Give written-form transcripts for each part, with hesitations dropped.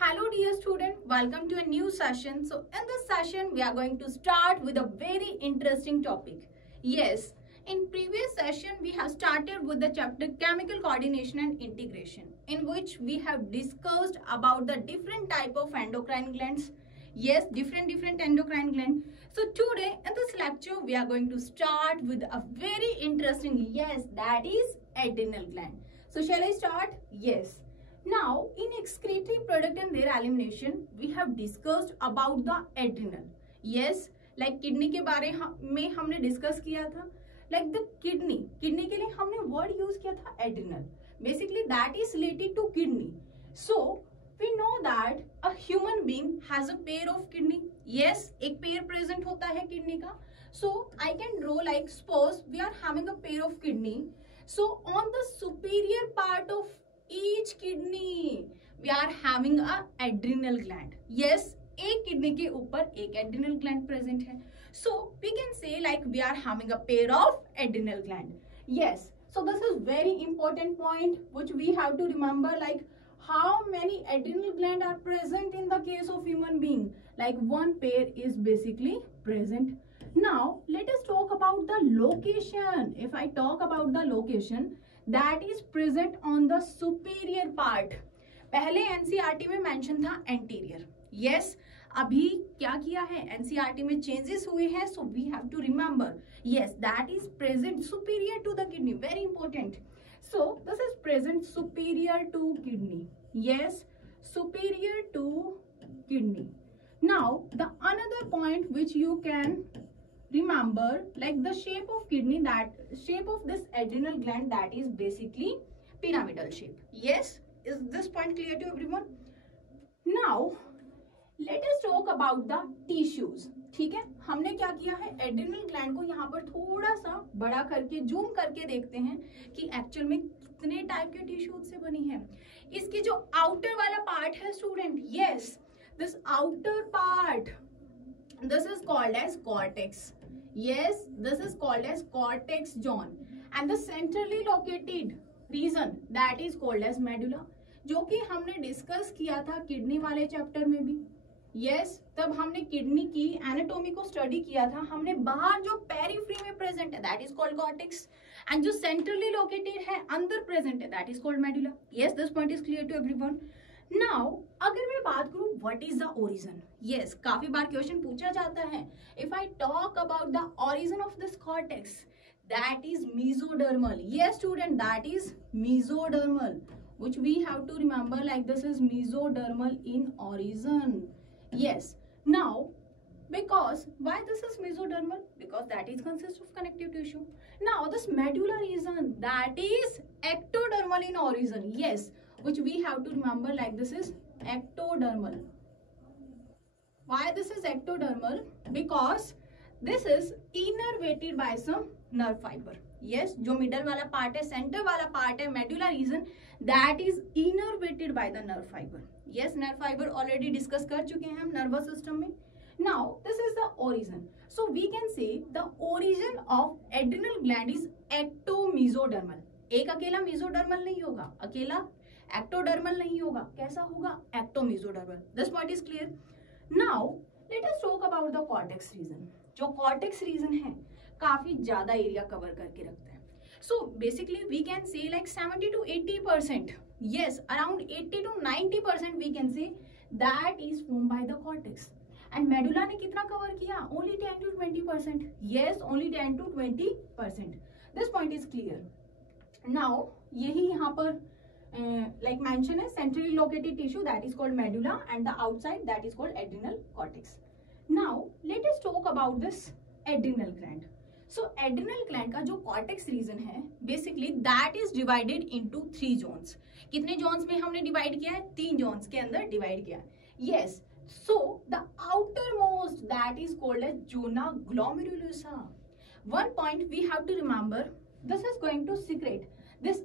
Hello dear student, welcome to a new session. So in this session we are going to start with a very interesting topic. Yes, in previous session we have started with the chapter chemical coordination and integration, in which we have discussed about the different type of endocrine glands. Yes, different endocrine gland. So today in this lecture we are going to start with a very interesting, yes, that is adrenal gland. So shall I start? Yes. Now, in excretory product and their elimination, we have discussed about the adrenal. Yes, like kidney के बारे में हमने discuss किया था. Like the kidney के लिए हमने word use किया था adrenal. Basically, that is related to kidney. So, we know that a human being has a pair of kidney. Yes, एक pair present होता है kidney का. So, I can draw like suppose we are having a pair of kidney. So, on the superior part of each kidney we are having a adrenal gland. Yes, एक kidney के ऊपर एक adrenal gland present है. So we can say like we are having a pair of adrenal gland. Yes, so this is very important point which we have to remember, like how many adrenal gland are present in the case of human being. Like one pair is basically present. Now let us talk about the location. If I talk about the location, that is present on the superior part. पहले NCERT में mention था anterior. Yes, अभी क्या किया है, NCERT में changes हुए हैं. So we have to remember, yes, that is present superior to the kidney. Very important. So this is present superior to kidney. Yes, superior to kidney. Now the another point which you can remember, like the shape of kidney, that shape of this adrenal gland, that is basically pyramidal shape. Yes, is this point clear to everyone? Now let us talk about the tissues. ठीक है, हमने क्या किया है, adrenal gland को यहाँ पर थोड़ा सा बड़ा करके जूम करके देखते हैं कि एक्चुअल में कितने टाइप के टिश्यूज से बनी है. इसकी जो आउटर वाला पार्ट है student, yes, this outer part, this is called as cortex. Yes, this is called as cortex zone, and the centrally located region, that is called as medulla, जो कि हमने डिस्कस किया था किडनी वाले चैप्टर में भी. यस, तब हमने किडनी की एनाटॉमी को स्टडी किया था. हमने बाहर जो पेरिफ्री में प्रेजेंट है that is called cortex, and जो सेंट्रली लोकेटेड है अंदर प्रेजेंट है that is called medulla. Yes, this point is clear to everyone. Now अगर मैं बात करूं what is the origin. Yes, काफी बार क्वेश्चन पूछा जाता है. If I talk about the origin of this cortex, that is mesodermal. Yes student, that is mesodermal, which we have to remember, like this is mesodermal in origin. Yes, now because why this is mesodermal, because that is consists of connective tissue. Now this medulla region, that is ectodermal in origin. Yes, which we have to remember, like this is ectodermal. Why this is ectodermal? Because this is innervated by some nerve fiber. Yes, जो middle वाला part है, centre वाला part है, medulla region, that is innervated by the nerve fibre. Yes, nerve fibre already discuss कर चुके हैं हम nervous system में. Now this is the origin. So we can say the origin of adrenal gland is ectomesodermal. एक अकेला मेसोडर्मल नहीं होगा, अकेला एक्टोडर्मल नहीं होगा. कैसा होगा, ectomesodermal. This point is clear. Now let us talk about the cortex region. जो कॉर्टेक्स रीजन है काफी ज्यादा एरिया कवर करके रखता है. So basically we can say like 70 to 80%, yes, around 80 to 90% we can say that is formed by the cortex. And medulla ने कितना कवर किया, only 10 to 20%. yes, only 10 to 20%. this point is clear. now यही यहाँ पर like mention है, centrally located tissue that is called medulla, and the outside that is called adrenal cortex. now let us talk about this adrenal gland. So adrenal gland का जो cortex region है basically that is divided into 3 zones. कितने zones में हमने divide किया है, 3 zones के अंदर divide किया है. Yes, so the outermost that is called as zona glomerulosa. One point we have to remember, this is going to secrete, this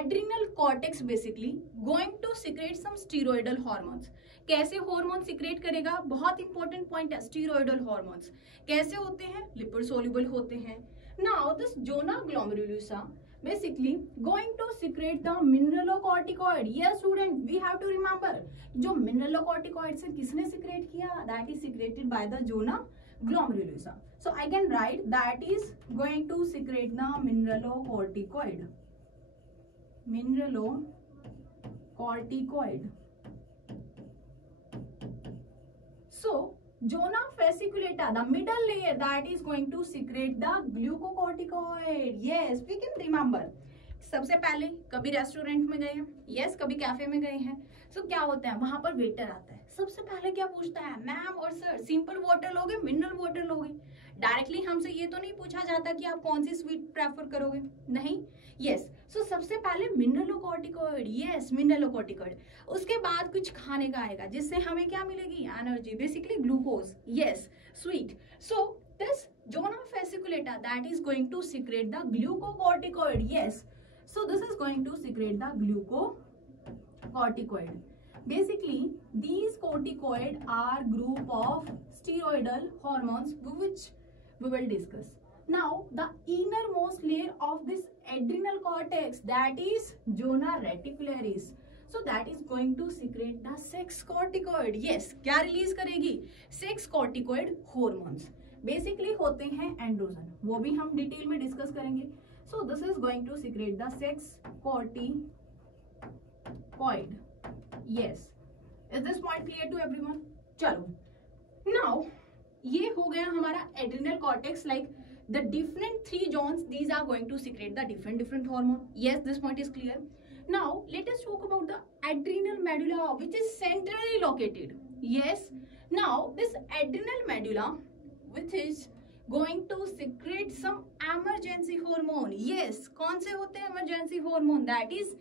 adrenal cortex basically going to secrete some steroidal hormones. कैसे hormone secrete करेगा, बहुत important point है. Steroidal hormones कैसे होते हैं, lipid soluble होते हैं. Now this zona glomerulosa basically going to secrete the mineralocorticoid. Yes student, we have to remember जो mineralocorticoid से किसने secrete किया? That is secreted by the zona glomerulosa. So I can write that is going to secrete the mineralocorticoid. Mineralocorticoid. So zona fasciculata, the middle layer, that is going to secrete the glucocorticoid. Yes, we can remember. सबसे पहले कभी रेस्टोरेंट में गए हैं, यस कभी कैफे में गए हैं, तो क्या होता है वहां पर वेटर आता है, सबसे पहले क्या पूछता है, मैम और सर सिंपल वाटर लोगे मिनरल वाटर लोगे? डायरेक्टली हमसे ये तो नहीं पूछा जाता कि आप कौन सी स्वीट प्रेफर करोगे, नहीं, यस। सो सबसे पहले मिनरलोकॉर्टिकॉइड, यस मिनरलोकॉर्टिकॉइड, उसके बाद कुछ खाने का आएगा जिससे हमें क्या मिलेगी, energy, basically glucose, yes sweet. So this zona fasciculata that is going to secrete the glucocorticoid, yes, so this is going to secrete the glucocorticoid. Basically these corticoid are group of steroidal hormones which we will discuss. Now the innermost layer of this adrenal cortex, that is zona reticularis, so that is going to secrete the sex corticoid, yes, क्या रिलीज करेगी, सेक्स कॉर्टिकोइड hormones, basically होते हैं एंड्रोजन, वो भी हम डिटेल में discuss करेंगे। So this is going to secrete the sex corticoid, yes, is this point clear to everyone? चलो नाउ ये हो गया हमारा adrenal cortex, like the different 3 zones, these are going to secrete the different hormone, yes this point is clear. Now let us talk about the adrenal medulla, which is centrally located, yes. Now this adrenal medulla which is going to secrete some emergency hormone, yes, कौन से होते हैं emergency hormone, that is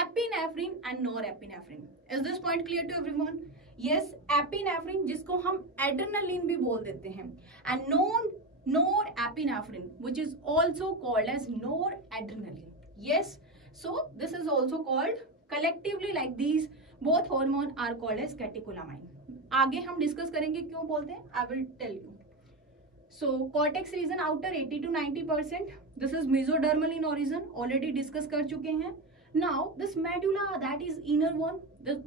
epinephrine and norepinephrine. Is this point clear to everyone? Yes, epinephrine जिसको हम adrenaline भी बोल देते हैं, and norepinephrine which is also called as noradrenaline, yes. So this is also called collectively, like these both hormone are called as catecholamine. आगे हम डिस्कस करेंगे क्यों बोलते हैं, I will tell you. So cortex region outer 80 to 90%. This is mesodermal in origin, already discuss कर चुके हैं. Now this medulla, that is inner one,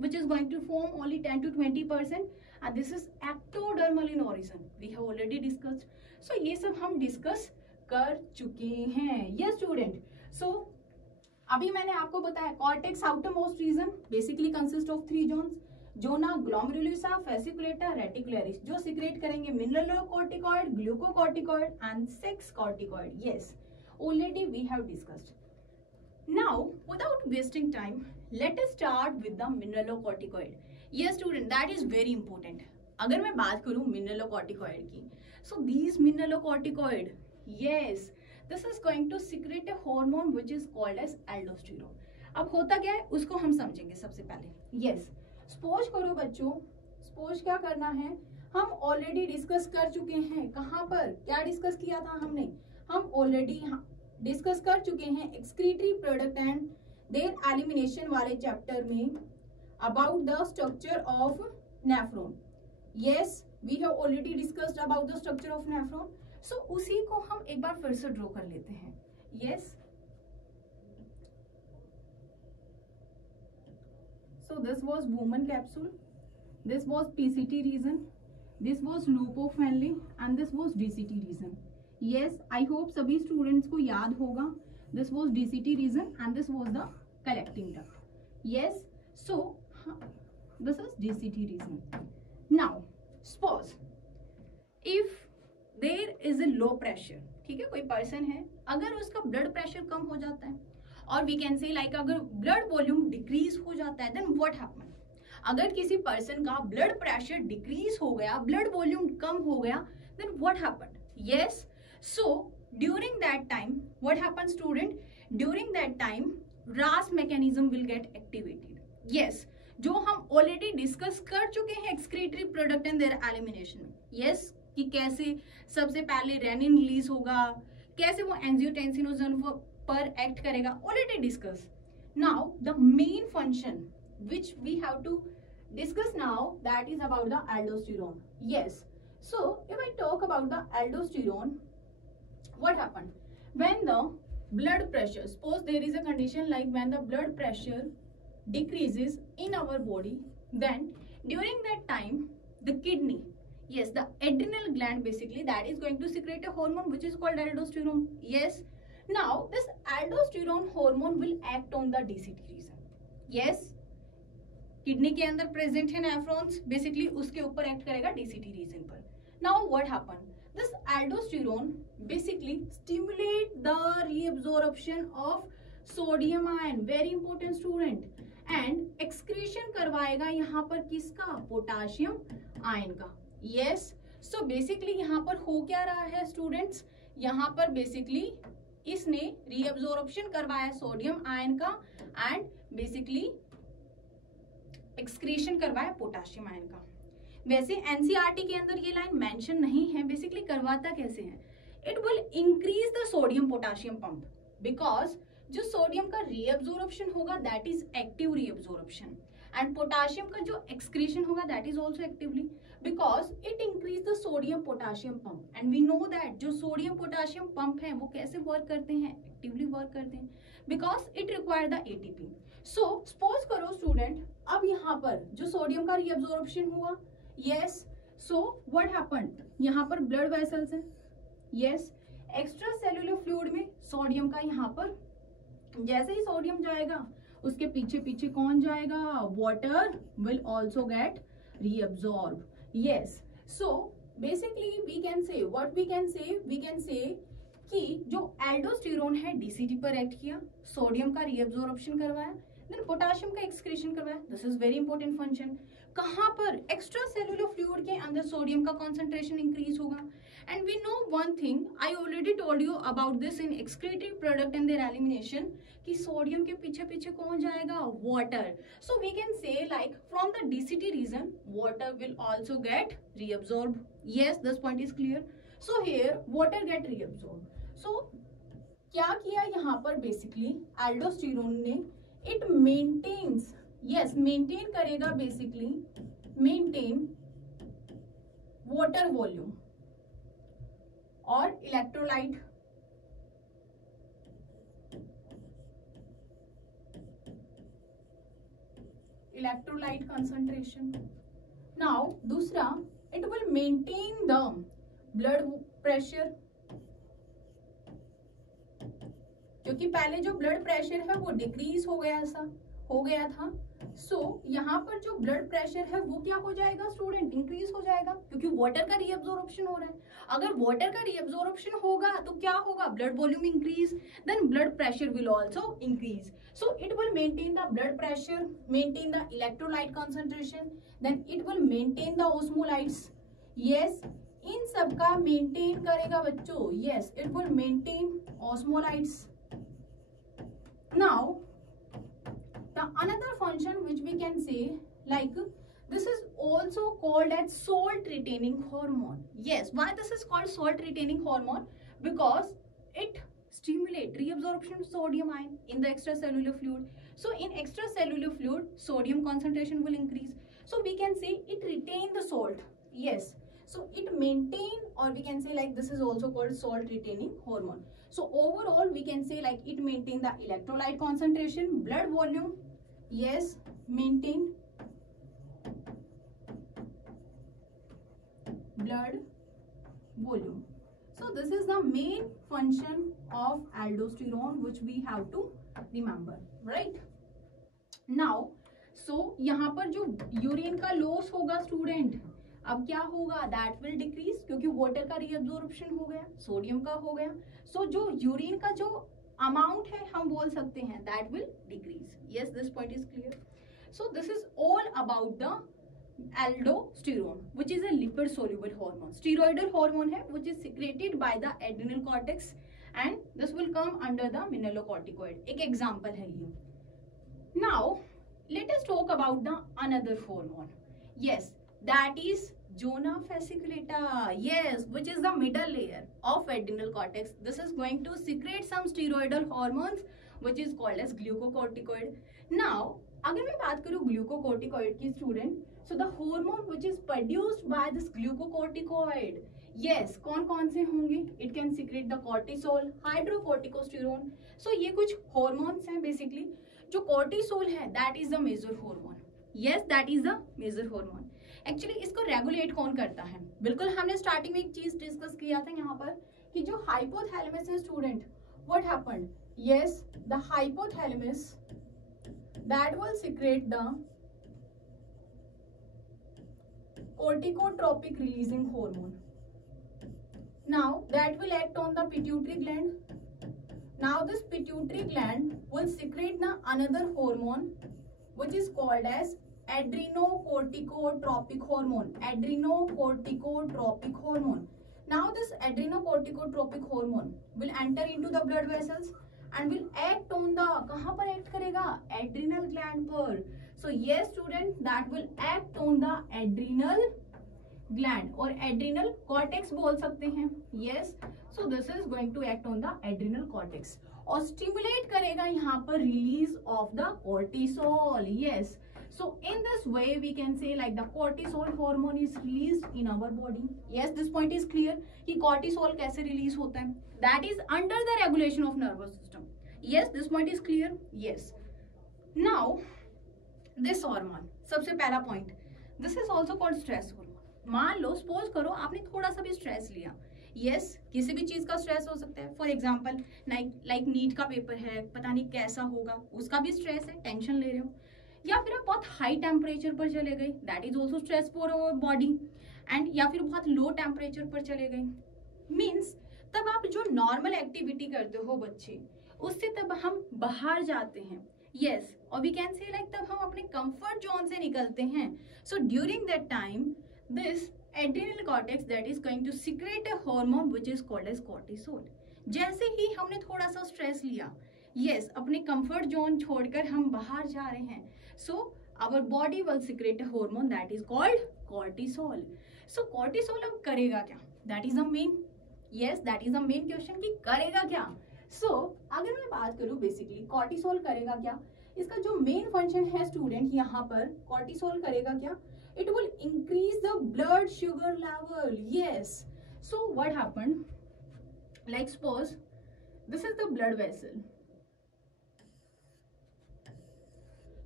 which is going to form only 10 to 20%, and this is ectodermal in origin, we have already discussed. So ये सब हम डिस्कस कर चुके हैं, yes student. So अभी मैंने आपको बताया cortex outer most region basically consist of 3 zones, zona glomerulosa, fasciculata, reticularis, जो सीक्रेट करेंगे mineralocorticoid, glucocorticoid and sex corticoid, yes already we have discussed. Now without wasting time let us start with the mineralocorticoid. Yes student, that is very important. अगर मैं बात करूं mineralocorticoid की, so these mineralocorticoid, yes, this is going to secrete a hormone which is called as aldosterone. अब होता क्या है उसको हम समझेंगे सबसे पहले, yes. सपोज करो बच्चों, सपोज क्या करना है, हम ऑलरेडी डिस्कस कर चुके हैं, कहाँ पर क्या डिस्कस किया था हमने, हम ऑलरेडी डिस्कस कर चुके हैं excretory product and their elimination वाले चैप्टर में about the structure of nephron, yes, we have already discussed about the structure of nephron. सो उसी को हम एक बार फिर से ड्रॉ कर लेते हैं, yes. So this was Bowman capsule, this was PCT region, this was loop of Henle and this was DCT region, yes. I hope सभी स्टूडेंट्स को याद होगा, this was DCT region and this was the collecting duct, yes. So this is DCT region. Now suppose if there is a low pressure, ठीक है, कोई पर्सन है, अगर उसका ब्लड प्रेशर कम हो जाता है और वी कैन से लाइक अगर ब्लड वॉल्यूम डिक्रीज हो जाता है, देन व्हाट हैपन, अगर किसी पर्सन का ब्लड प्रेशर डिक्रीज हो गया, ब्लड वॉल्यूम कम हो गया, then what happen, yes. So during that time what happen student, during that time RAS mechanism will get activated, yes, जो हम ऑलरेडी डिस्कस कर चुके हैं excretory product and their elimination, yes, कि कैसे सबसे पहले रेनिन रिलीज होगा, कैसे वो एंजियोटेंसिनोजन पर एक्ट करेगा, already discuss. Now the main function which we have to discuss now, that is about the aldosterone, yes. So if I talk about the aldosterone, what happened when the blood pressure, suppose there is a condition like when the blood pressure decreases in our body, then during that time the kidney, yes, the adrenal gland basically, that is going to secrete a hormone which is called aldosterone. Yes, now this aldosterone hormone will act on the DCT region. Yes, kidney के अंदर present है nephrons, basically उसके ऊपर एक्ट करेगा DCT reason पर. Now what happen, this aldosterone basically stimulate the reabsorption of sodium ion, very important student, and excretion करवाएगा यहाँ पर किसका, पोटाशियम आयन का. यस, सो बेसिकली यहाँ पर हो क्या रहा है स्टूडेंट्स, यहाँ पर बेसिकली इसने रीअब्जॉर्प्शन करवाया सोडियम आयन का एंड बेसिकली एक्सक्रीशन करवाया पोटाशियम आयन का. वैसे एनसीईआरटी के अंदर ये लाइन मेंशन नहीं है, बेसिकली करवाता कैसे है, it will increase the sodium potassium pump, because जो सोडियम का रीअब्जॉर्प्शन होगा that is active reabsorption, and potassium का जो एक्सक्रीशन होगा that is also actively, because it increase the sodium potassium pump. And we know that जो sodium potassium pump है वो कैसे वर्क करते हैं, एक्टिवली वर्क करते हैं, because it require the ATP. So suppose करो स्टूडेंट, अब यहाँ पर जो सोडियम का रीअब्जॉर्प्शन हुआ, यस, सो व्हाट हैपेंड, यहाँ पर ब्लड वेसल्स हैं, यस, एक्स्ट्रा सेलुलर फ्लूइड में सोडियम का यहाँ पर जैसे ही सोडियम जाएगा उसके पीछे पीछे कौन जाएगा, water will also get reabsorb. Yes, so basically we can say what we can say कि जो एल्डोस्टेरोन है डीसीटी पर एक्ट किया, सोडियम का रीअब्जॉर्प्शन करवाया, देन पोटाशियम का एक्सक्रीशन करवाया. This is very important function. कहां पर, एक्स्ट्रा सेलुलर फ्लूइड के अंदर सोडियम का कॉन्सेंट्रेशन इंक्रीज होगा. And we know one thing, I already told you about this in excretive product and their elimination, कि sodium के पीछे पीछे कौन जाएगा, water. So we can say like from the DCT region water will also get reabsorb. Yes, this point is clear. So here water get reabsorb. So क्या किया यहाँ पर बेसिकली एल्डोस्टेरोन ने, इट मेंटेन्स, यस, मेंटेन करेगा basically, maintain water volume और electrolyte, concentration. Now दूसरा, it will maintain the blood pressure, क्योंकि पहले जो ब्लड प्रेशर है वो डिक्रीज हो गया था. सो यहाँ पर जो ब्लड प्रेशर है वो क्या हो जाएगा स्टूडेंट, इंक्रीज हो जाएगा, क्योंकि वाटर का रीअब्जॉर्प्शन हो रहा है. अगर वाटर का रीअब्जॉर्प्शन होगा तो क्या होगा, blood volume increase, then blood pressure will also increase. So it will maintain the blood pressure, maintain the electrolyte concentration, then it will maintain the osmolytes. Yes, इन सबका मेंटेन करेगा बच्चों. Yes, it will maintain osmolytes. Now, the another function which we can say, like this is also called as salt retaining hormone. Yes, why this is called salt retaining hormone? Because it stimulate reabsorption of sodium ion in the extracellular fluid. So in extracellular fluid, sodium concentration will increase. So we can say it retain the salt. Yes, so it maintain, or we can say like this is also called salt retaining hormone. So overall we can say like it maintain the electrolyte concentration, blood volume, yes, maintain blood volume. So this is the main function of aldosterone which we have to remember, right? Now, so यहाँ पर जो यूरिन का लॉस होगा स्टूडेंट, अब क्या होगा, that will decrease, क्योंकि वाटर का रीअब्जॉर्प्शन हो गया, सोडियम का हो गया. सो जो यूरिन का जो अमाउंट है हम बोल सकते हैं that will decrease. Yes, this point is clear. So this is all about the aldosterone, which is a lipid soluble hormone, steroidal hormone है, which is secreted by the adrenal cortex, and this will come under the mineralocorticoid. एक example है ये. Now let us talk about the another hormone. Yes, that is zona fasciculata. Yes, which is the middle layer of adrenal cortex. This is going to secrete some steroidal hormones which is called as glucocorticoid. Now अगर मैं बात करूँ glucocorticoid की student, so the hormone which is produced by this glucocorticoid, yes, कौन कौन से होंगे? It can secrete the cortisol, hydrocorticosterone. So ये कुछ हॉर्मोन्स हैं बेसिकली। जो कॉर्टिसोल है that is the major hormone. Yes, that is the major hormone. Actually इसको रेगुलेट कौन करता है? बिल्कुल हमने स्टार्टिंग में एक चीज डिस्कस किया था यहाँ पर कि जो हाइपोथैलेमस है student, what happened? Yes, the hypothalamus that will secret the corticotropic releasing hormone. Now that will act on the pituitary gland. Now this pituitary gland will secrete the another hormone which is called as adrenocorticotropic hormone. Adrenocorticotropic hormone. Now this adrenocorticotropic hormone will enter into the blood vessels and will act on the, कहाँ पर act करेगा? Adrenal gland पर. So yes student, that will act on the adrenal gland और adrenal cortex बोल सकते हैं. Yes, so this is going to act on the adrenal cortex और stimulate करेगा यहाँ पर release of the cortisol. Yes, so in this way we can say like the cortisol hormone is released in our body. Yes, this point is clear कि cortisol कैसे release होता है? That is under the regulation of nervous system. Yes, this point is clear. Yes. Now this hormone, सबसे पहला point, this is also called stress hormone. मान लो सपोज करो आपने थोड़ा सा भी स्ट्रेस लिया. यस, किसी भी चीज का स्ट्रेस हो सकता है. फॉर एग्जाम्पल लाइक नीट का पेपर है, पता नहीं कैसा होगा, उसका भी स्ट्रेस है, टेंशन ले रहे हो. या फिर आप बहुत हाई टेम्परेचर पर चले गए, that is also stress for our body. And या फिर बहुत लो टेम्परेचर पर चले गए, मीन्स तब आप जो नॉर्मल एक्टिविटी करते हो बच्चे, उससे तब हम बाहर जाते हैं. यस, और वी कैन से लाइक तब हम अपने कंफर्ट जोन से निकलते हैं. सो during that time this adrenal cortex that is going to secrete a hormone which is called as cortisol. जैसे ही हमने थोड़ा सा स्ट्रेस लिया, yes, अपने कंफर्ट जोन छोड़कर हम बाहर जा रहे हैं, so our body will secrete a hormone that is called cortisol. So cortisol अब करेगा क्या? That is the main, yes, that is the main question कि करेगा क्या? So अगर मैं बात करूँ बेसिकली cortisol करेगा क्या, इसका जो मेन फंक्शन है स्टूडेंट यहाँ पर, cortisol करेगा क्या? It will increase the blood sugar level. Yes. So what happened? Like suppose this is the blood vessel.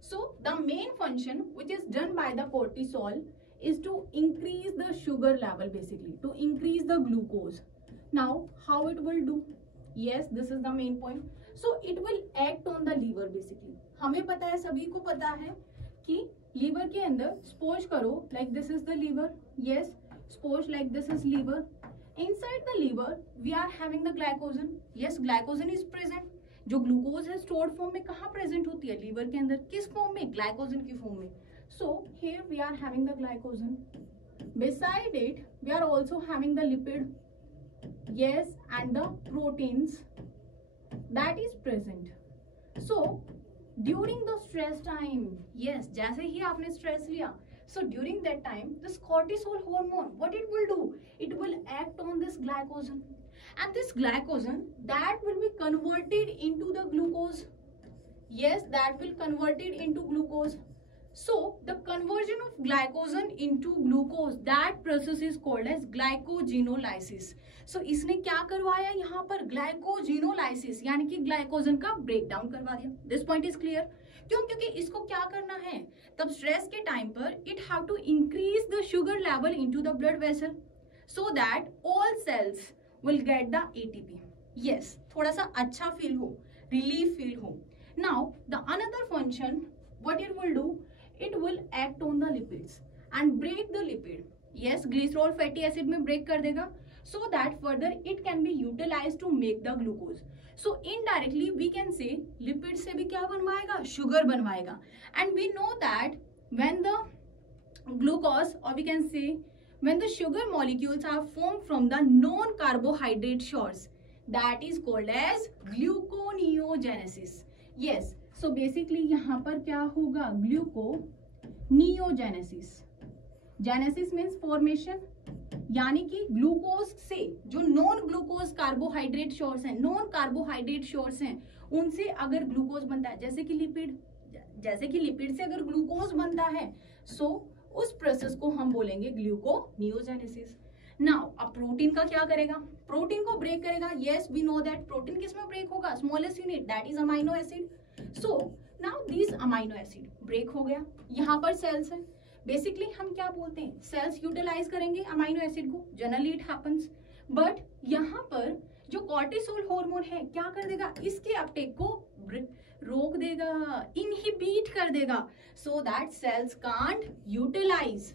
So the main function which is done by the cortisol is to increase the sugar level, basically to increase the glucose. Now how it will do? Yes, this is the main point. So it will act on the liver basically. हमें पता है, सभी को पता है कि लीवर के अंदर सपोज करो like this is the liver. Yes, suppose like this is liver. Inside the liver we are having the glycogen. Yes, glycogen is present. जो ग्लूकोज है स्टोर्ड फॉर्म में कहाँ प्रेजेंट होती है? लीवर के अंदर. किस फॉर्म में? ग्लाइकोजन की फॉर्म में. So here we are having the glycogen. Beside it we are also having the lipid. Yes, and the proteins that is present. So during the stress time, yes, जैसे ही आपने स्ट्रेस लिया, so during that time this cortisol hormone, what it will do? It will act on this glycogen, and this glycogen that will be converted into the glucose. Yes, that will converted into glucose. So the conversion of glycogen into glucose, that process is called as glycogenolysis. So इसने क्या करवाया यहाँ पर? ग्लाइकोजिनोलाइसिस, यानी कि ग्लाइकोजन का ब्रेकडाउन करवा दिया. This point is clear. क्यों? क्योंकि इसको क्या करना है तब स्ट्रेस के टाइम पर, it have to increase the sugar level into the blood vessel so that all cells will get the ATP. Yes, थोड़ा सा अच्छा फील हो, रिलीफ फील हो. Now the another function what it will do? It will act on the lipids and break the lipid. Yes, glycerol fatty acid में break कर देगा, so that further it can be utilized to make the glucose. So indirectly we can say lipid से भी क्या बनवाएगा? Sugar बनवाएगा. And we know that when the glucose, or we can say when the sugar molecules are formed from the non-carbohydrate source, that is called as gluconeogenesis. Yes. So basically यहाँ पर क्या होगा? Gluconeogenesis. Genesis means formation, यानी कि ग्लूकोज से जो non glucose carbohydrate source हैं, non carbohydrate source हैं, उनसे अगर ग्लूकोज बनता है, जैसे कि लिपिड से अगर ग्लूकोज बनता है, सो उस प्रोसेस को हम बोलेंगे ग्लूकोनियोजेनेसिस. नाउ अब प्रोटीन का क्या करेगा, प्रोटीन को ब्रेक करेगा. Yes we know that protein किस में ब्रेक होगा, smallest unit that is amino acid. So now this amino acid break हो गया. यहाँ पर सेल्स है, बेसिकली हम क्या बोलते हैं, सेल्स यूटिलाइज करेंगे अमाइनो एसिड को, जनरली इट हैपेंस. बट यहाँ पर जो कॉर्टिसोल हार्मोन है क्या कर देगा, इसके अपटेक को रोक देगा, इनहिबिट कर देगा, so that cells can't utilise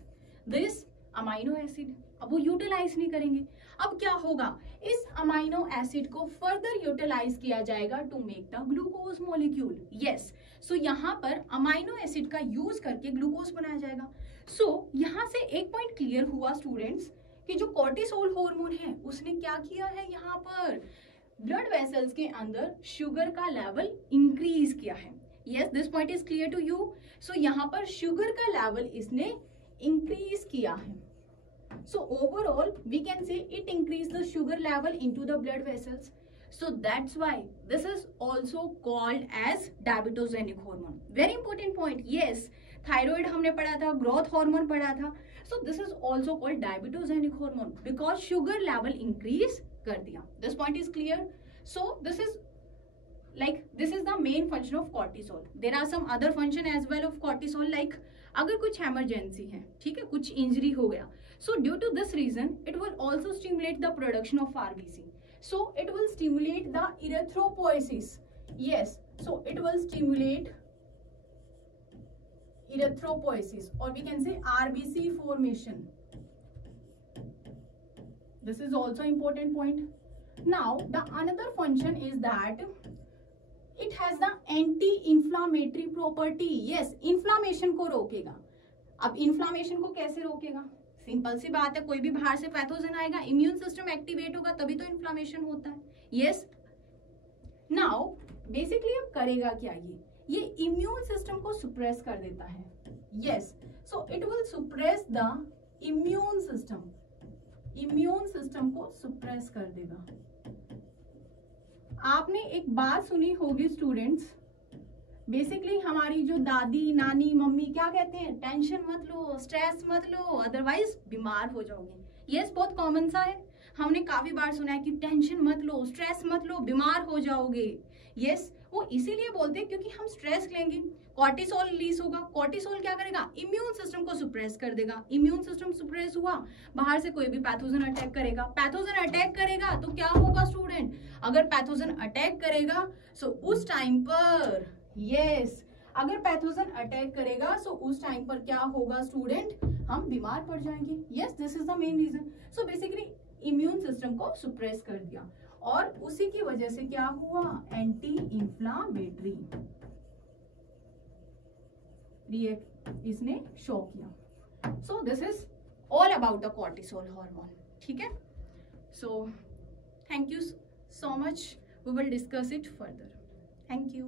this amino acid. अब वो यूटिलाइज नहीं करेंगे. अब क्या होगा, इस अमाइनो एसिड को फर्दर यूटिलाइज किया जाएगा to make the glucose molecule. Yes, so यहाँ पर अमाइनो एसिड का यूज करके ग्लूकोज बनाया जाएगा. सो यहाँ से एक पॉइंट क्लियर हुआ स्टूडेंट्स कि जो कॉर्टिसोल हार्मोन है उसने क्या किया है, यहाँ पर ब्लड वेसल्स के अंदर शुगर का लेवल इंक्रीज किया है. Yes, this point is clear to you. So यहाँ पर शुगर का लेवल इसने इंक्रीज किया है. So overall we can say it increased the sugar level into the blood vessels. So that's why this is also called as diabetogenic hormone. Very important point. Yes, thyroid हमने पढ़ा था, growth hormone पढ़ा था. So this is also called diabetogenic hormone because sugar level increase कर दिया. This point is clear. So this is the main function of cortisol. There are some other function as well of cortisol, like अगर कुछ emergency है, ठीक है, कुछ injury हो गया, so due to this reason it will also stimulate the production of RBC. So it will stimulate the erythropoiesis. Yes, so it will stimulate erythropoiesis, or we can say RBC formation. This is also important point. Now the another function is that it has the anti-inflammatory property. Yes, inflammation को रोकेगा. अब inflammation को कैसे रोकेगा, सिंपल सी बात है, कोई भी बाहर से पैथोजन आएगा, इम्यून सिस्टम एक्टिवेट होगा, तभी तो इन्फ्लामेशन होता है. यस, नाउ बेसिकली अब करेगा क्या, ये इम्यून सिस्टम को सुप्रेस कर देता है. यस, सो it will suppress the immune system को सुप्रेस कर देगा. आपने एक बात सुनी होगी स्टूडेंट्स, बेसिकली हमारी जो दादी नानी मम्मी क्या कहते हैं, टेंशन मत लो, स्ट्रेस मत लो, अदरवाइज बीमार हो जाओगे. यस, बहुत कॉमन सा है, हमने काफी बार सुना है कि टेंशन मत लो, स्ट्रेस मत लो, बीमार हो जाओगे. यस, वो इसीलिए बोलते हैं क्योंकि हम स्ट्रेस लेंगे, कॉर्टिसोल रिलीज होगा. कॉर्टिसोल क्या करेगा, इम्यून सिस्टम को सुप्रेस कर देगा. इम्यून सिस्टम सुप्रेस हुआ, बाहर से कोई भी पैथोजन अटैक करेगा. पैथोजन अटैक करेगा तो क्या होगा स्टूडेंट, अगर पैथोजन अटैक करेगा सो उस टाइम पर, यस, अगर पैथोजन अटैक करेगा सो उस टाइम पर क्या होगा स्टूडेंट, हम बीमार पड़ जाएंगे. Yes, this is the main reason. So basically immune system को सुप्रेस कर दिया और उसी की वजह से क्या हुआ, एंटी इंफ्लामेटरी रिएक्ट इसने शो किया. So this is all about the cortisol hormone. ठीक है, so thank you so much. We will discuss it further. Thank you.